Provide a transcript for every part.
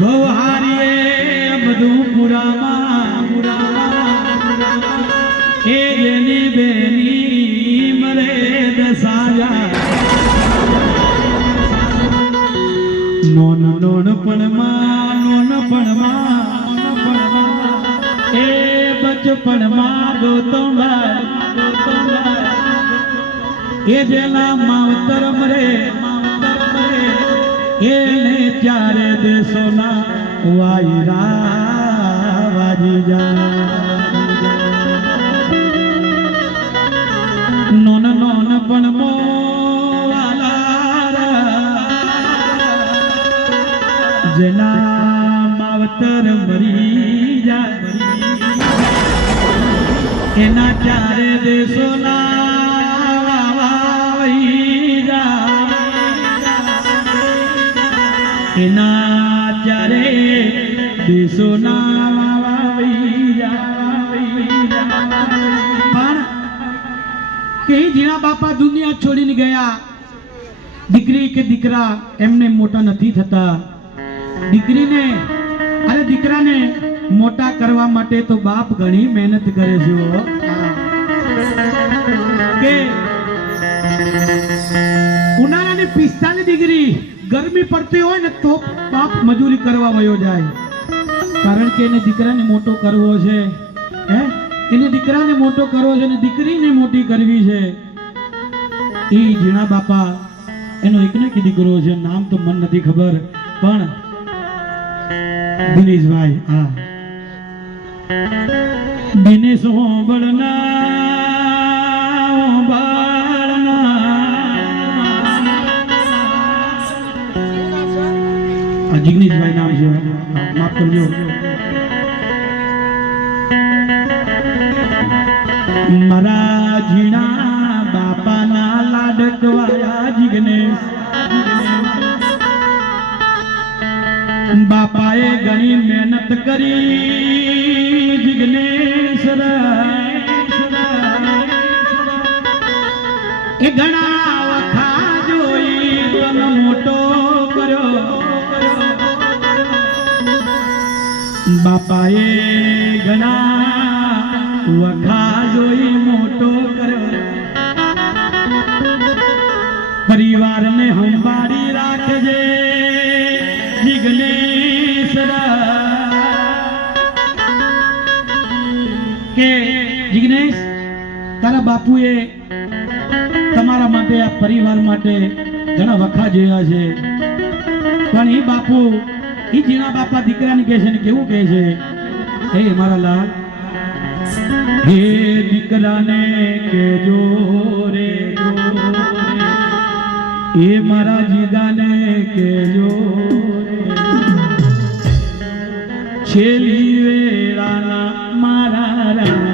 વહારીએ બધું પુરામાં એ જેની બેની મરે દસાયા નોન પણ એ બચપણમાં ગોતમભાઈ એ જેના માવતર મરે એને ચારે દેશોના વાયરા વાજી જા નોન પણ જેના માવતર મરી જાય એના ચારે દેશોના એના ચારે દેશોના પણ કે જીણા બાપા દુનિયા છોડીને ગયા દીકરી કે દીકરા એમને મોટા નથી થતા દીકરીને અરે દીકરાને મોટા કરવા માટે તો બાપ ઘણી મહેનત કરે છે કે ઉનાળાની 45 ડિગ્રી ગરમી પડતી હોય ને તો બાપ મજૂરી કરવા વયો જાય કારણ કે એને દીકરાને મોટો કરવો છે એને દીકરાને મોટો કરવો છે અને દીકરીને મોટી કરવી છે એ જીણા બાપા એનો એકને કે દીકરો છે નામ તો મને નથી ખબર પણ દિનેશભાઈ હા દિનેશ જિગ્નેશભાઈ નામ છે માફ કરજો મારા ઝીણા બાપાના લાડકવાયા જિગ્નેશ બાપાએ ઘણી મહેનત કરી જિગ્નેશ એ ઘણા વખા જોઈ તને મોટો કર્યો બાપાએ ઘણા વખા જોઈ મોટો કર્યો પરિવારને સંભાળી રાખજે જિગ્નેશ કે જિગ્નેશ તારા બાપુએ તમારા માટે આ પરિવાર માટે ઘણા વખા જોયા છે પણ એ બાપુ એ જીણા બાપા દીકરાને કહે છે ને કેવું કહે છે હે મારા લાલ હે દીકરાને કેજો રે એ મારા જીગાને કેજો છેલ્લી વેળાના મારા રામ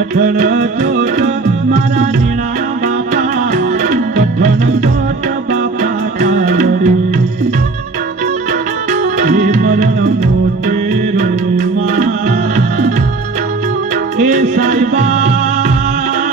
કઠણ ચોટ મારા જીણા બાપા કઠણ